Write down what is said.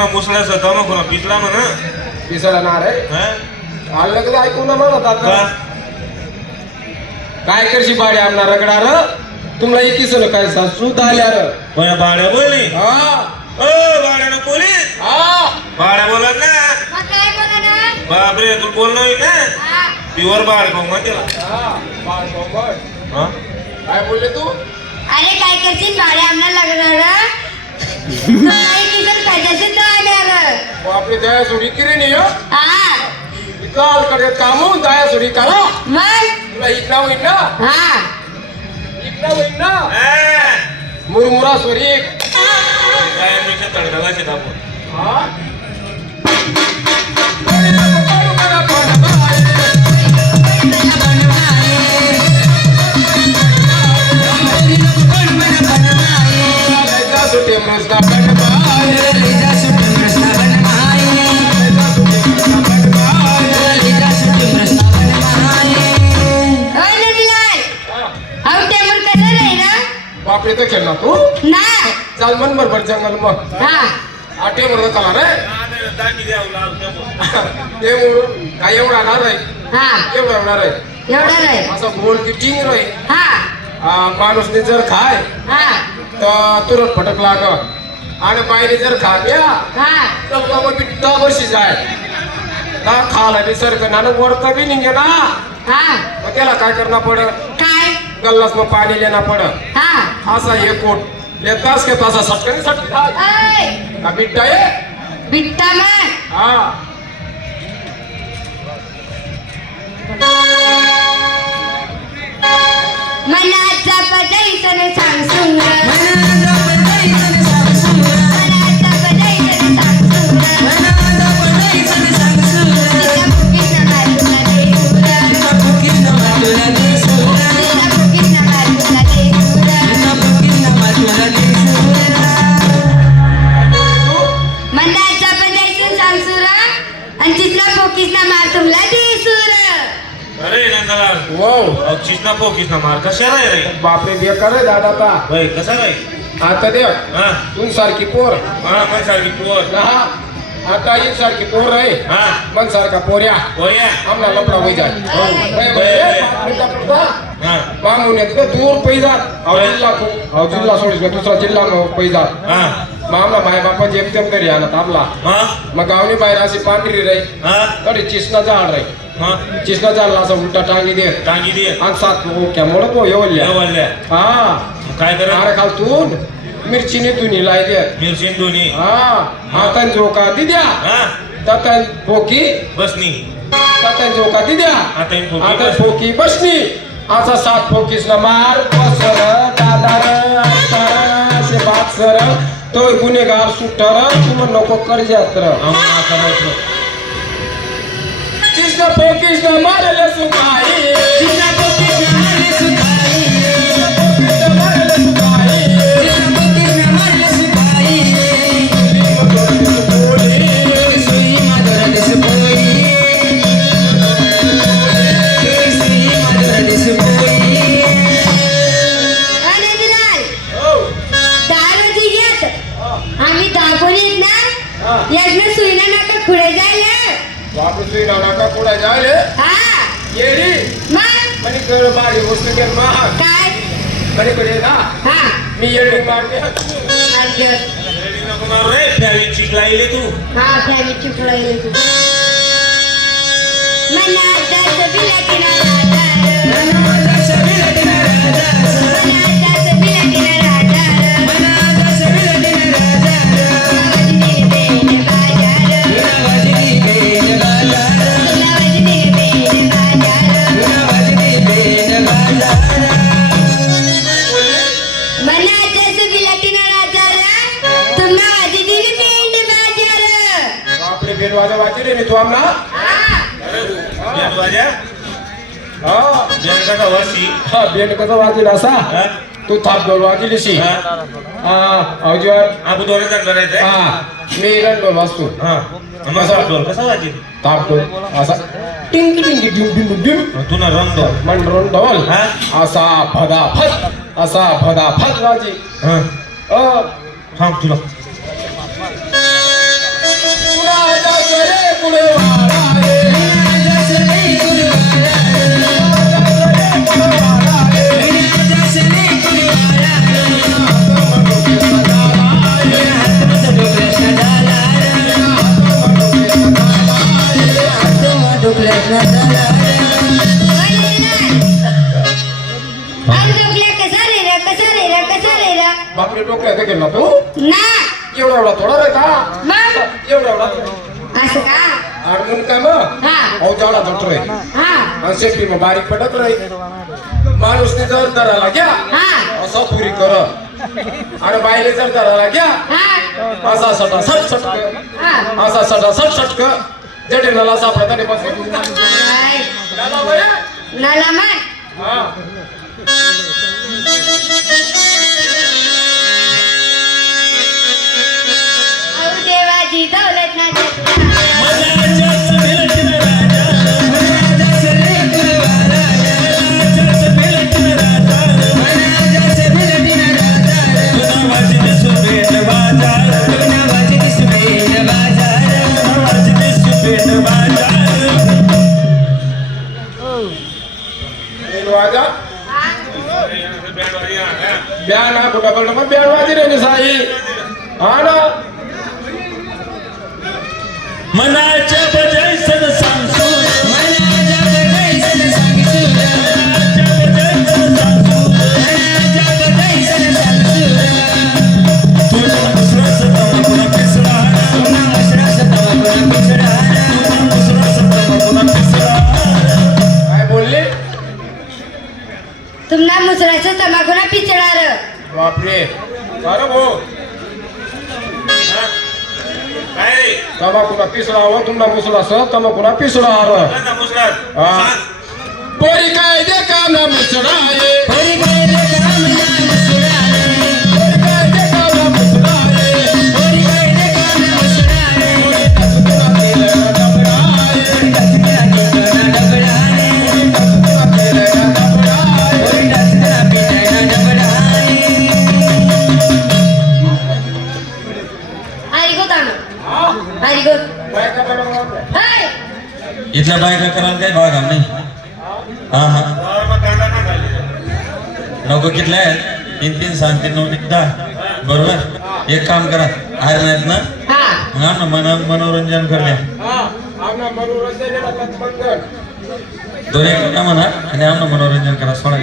ना मुसळ्याचा दम कोणा पिसला म्हणा पिसळा ना रे आलं कधी ऐकू ना म्हणत आता काय करशी बाडी आमना रगडार तुम्हाला एकीसलं काय सासू आल्यार कोणा बाड्या बोलली हा बाड्यानं बोली हा बाड्या बोलत ना मग काय बोला ना बापरे तू बोललो ना हा प्युअर बाड खाऊ मग तिला बाळ बोंबड. हा काय बोलले तू अरे काय करशील बाळे आमना लागणार नाही किसन पाहिजे तो आल्यावर बापरे दया सोडी किरे नाही हो हा काल कडे कामू दया सोडी करा मग तुला इकडा होईल ना हा इकडा होईल ना मुरमुरा सोरी काय पेक्षा तडकाला शेत आपण हा सुटे मृष्णा बापरे तो खेळला तू ना चाल मन बरोबर जंगल मग हा आटे म्हणत चला रे दांडी द्यावं लागतं ते म्हणून काय एवढा ना रे हा एवढा एवढा रे एवढा रे असं गोल की टिंग रे हा माणूसने जर खाय हा तर तुरंत फटक लाग आणि बाईने जर खा घ्या हा तर मग बिट्टा बशी जाय ना खाला बी सरकं ना वरता बी निघे ना हा मग त्याला काय करणं पडत काय गल्लास मग पाणी लेना पडत हा असा हे कोट लेतास के तसा सटकन सटक ऐ का बिट्टा आहे बिट्टा मग हा मनाचा पदैसन सांगसून मनाचा पदैसन सांगसूरा आणि तिथला पोकीसना मार तुमला देसूर अरे नंदलाल वाव चिसना पो किसना मार कशा रे बापरे बेकार आहे दादा आता भाई कसा रे आता देव हा तू सारखी पोर हा मन सारखी पोर हा आता एक सारखी पोर आहे हा मन सारखा पोऱ्या पोरिया आम्हाला लपडा होई जाय हा मागून येत दूर पैजात जिल्हा सोडीस दुसरा जिल्हा पैजात हा मग आमला माय बापाची एकदम घरी आणत आपला हा मग गावनी बाहेर अशी पांढरी रे हा कडे चिसना झाड रे हा चिसना झाडला असा उलटा टांगी दे टांगी दे आणि सात कॅमोड तो येवल्या वल्ल्या हा काय कर अरे खालतून मिरचीने तुनी लाई दे मिरची दोन्ही हा हातान झोका दी द्या हा तातान पोकी बसनी तातान झोका दी द्या आता इन पोकी आता बस. पोकी बसनी असा सात पोकीसला मार बसर दादार असे बात सर तो गुन्हेगार सुटर तुम्ही नको कर्जात्र आम्हाला करायचं कृष्ण पोकीसला मारले सुखाई कृष्ण पोकीसला मारले सुखाई कृष्ण मारले सुखाई कृष्ण पोकीसला मारले सुखाई सुई माधुर दिस बोई सुई माधुर दिस बोई आनंदलाल हो 10 वाजे येत आम्ही दाखवलीत ना यातनं सुईना नका पुढे जायला बापू सुई नाका पुढे जायले हा येरी मग मनी कर बारी गोष्ट कर महा काय बरे बरे ना हा मी येडी मारते अर्जन रेडी नको मारू रे प्यावी चिकला येले तू हा फॅमिली चुकलाय तू मनाचा सबिलाटीना राजा मनाचा सबिलाटीना राजा बेल वाजा वाजी रे मी तू आमना बेल वाजा हा बेल कसा वर्षी हा बेल कसा वाजीला असा हा तू थाप डोल वाजीलीशी हा हा अजून आपण दोन्ही जण करायचंय हा मी रन डोल वाजतो हा मग डोल कसा वाजी थाप डोल असा टिंग टिंग टिंग टिंग टिंग तू ना रंग डोल मंडरोन डोल हा असा भदा फट वाजी हा अ थांब तुला कुडे वाडा रे बापरे डोक्यात गेला तू एवढा एवढा थोडा रे का एवढा एवढा असं का अडून काय मग अहो जाडा जट रे आणि शेपटी मग बारीक पडत रे माणूस ने जर धरायला घ्या असा पुरी कर आणि बाईले जर धरायला घ्या असा सटा सट सटक असा सटा सट सटक जडे नला सापडता नाही बस नाला बाया नाला माय हा देवाची दौलत ना ब्यान हा कुठं पण मग ब्यान वाजी रे साई हा ना मनाच्या बजायसन सांगतो मनाच्या बजायसन सांगतो तुला दुसराच तमकुना पिसडा काय बोलले तुम्हाला मुसराचं तंबाखूला पिचणार बापरे अरे भो तंबाखूला पिसडा हवं तुम्हाला मुसळा सह तंबाखूला पिसडा हवं पोरी काय दे काम ना मुसडा आहे पोरी काय दे काम ना मुसडा आहे पोरी काय दे काम ना मुसडा आहे पोरी काय दे काम ना मुसडा आहे तसुरा केला डबडा आहे तसुरा केला डबडा आहे तसुरा केला डबडा आहे तसुरा केला डबडा आहे हरी गो ताणू हरी गो काय करणार हाय इथल्या बायका करायला काही भाग नाही हा हा नको कितले आहेत 3 3 6 3 9 10 बरोबर एक काम करा आयर नाहीत ना हा ना मनोरंजन करल्या आमना मनोरंजन दोन एक म्हणा आणि आमना मनोरंजन करा सोडा